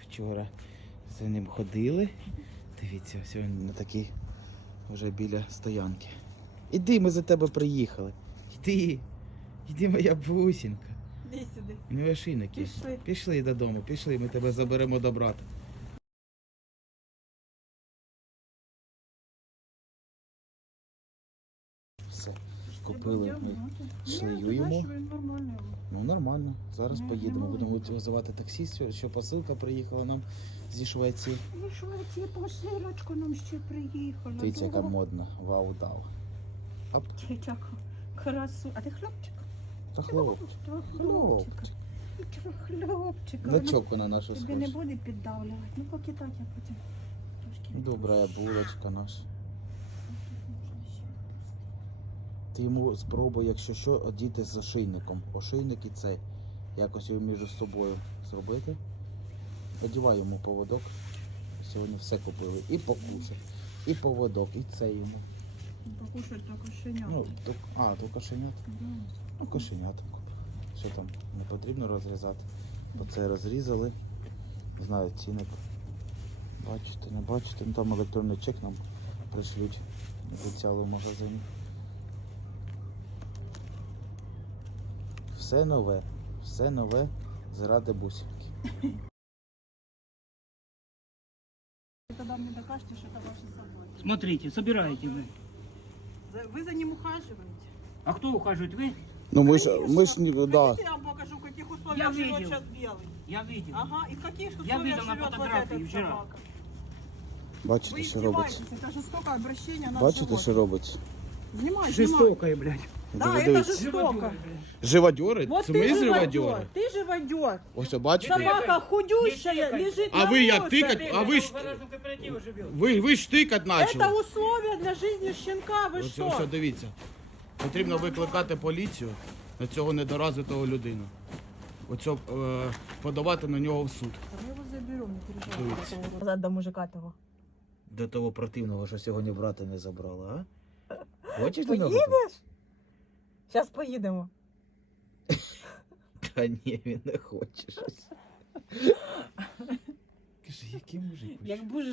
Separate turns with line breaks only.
Вчора за ним ходили. Дивіться, ось він на такій вже біля стоянки. Іди, ми за тебе приїхали. Йди. Йди, моя бусінка.
Іди сюди.
Ну, ошейники.
Пішли.
Пішли додому, пішли, ми тебе заберемо до брата. Все, купили ми шлею йому. Ну нормально, зараз поїдемо. Будемо визивати таксі, що посилка приїхала нам зі Швеції.
Ну, Швеції посилочку нам ще приїхала.
Дивіться, яка модна. Вау-дау. Оп.
Дівчака, красу. А ти хлопчик?
Та хлопчик. Хлопчик.
Хлопчик.
Значок на нашу
Тобі не
схожу.
буде піддавлювати. Ну, поки так, я потім трошки.
Добра булочка наша. Ти йому спробуй, якщо що, одіти з ошейником. Ошейник і цей. Якось його між собою зробити. Одівай йому поводок. Сьогодні все купили. І покушать, і поводок, і це йому.
Покушать так кошенят.
Ну, то кошенят. Ну, кошенят купив. Що там, не потрібно розрізати. Бо це розрізали. Не знаю, цінник. Бачите, не бачите. Ну там електронний чек нам пришлють. Обіцяли в магазині. Все нове заради бусинки.
Вы тогда мне докажете, что это ваши собаки.
Смотрите, собираете вы.
Вы за ним ухаживаете?
А кто ухаживает? Вы?
Ну мы ж не, да.
Хотите, я вам покажу, в каких
Я
условиях живет
видел.
сейчас белый?
Я видел.
Ага, и в каких
Я
условиях
видел на
живет вот
фотографии
эта
вчера.
собака?
Бачите,
Вы
що робиться.
издеваетесь, это жестокое обращение на
Бачите,
животных.
що робиться.
Снимай, снимай.
Жестокая, блядь.
Да, это
Дивіться.
жестоко.
Живодьори?
Вот
Це
ты
ми
живодер,
живодьори?
ты живодер.
Ось бачите?
Собака худющая,
Не
лежит
А
на
вы як
мусоре.
тыкать? А вы ж-
в гаражном кооперативе живет.
Ви ж тикать
Это
почали.
условия для жизни щенка, вы
Ось,
что?
ось, дивіться. Потрібно викликати поліцію на цього недоразвитого людину. Оцього, подавати на нього в суд.
Мы его заберем, не
Дивіться.
переживай. Назад до мужика того.
До того противного, що сьогодні брата не забрала, а? Хочеш до нього?
Поїдеш? Зараз поїдемо.
Та ні, він не хоче щось. Каже, який мужик?
Як будеш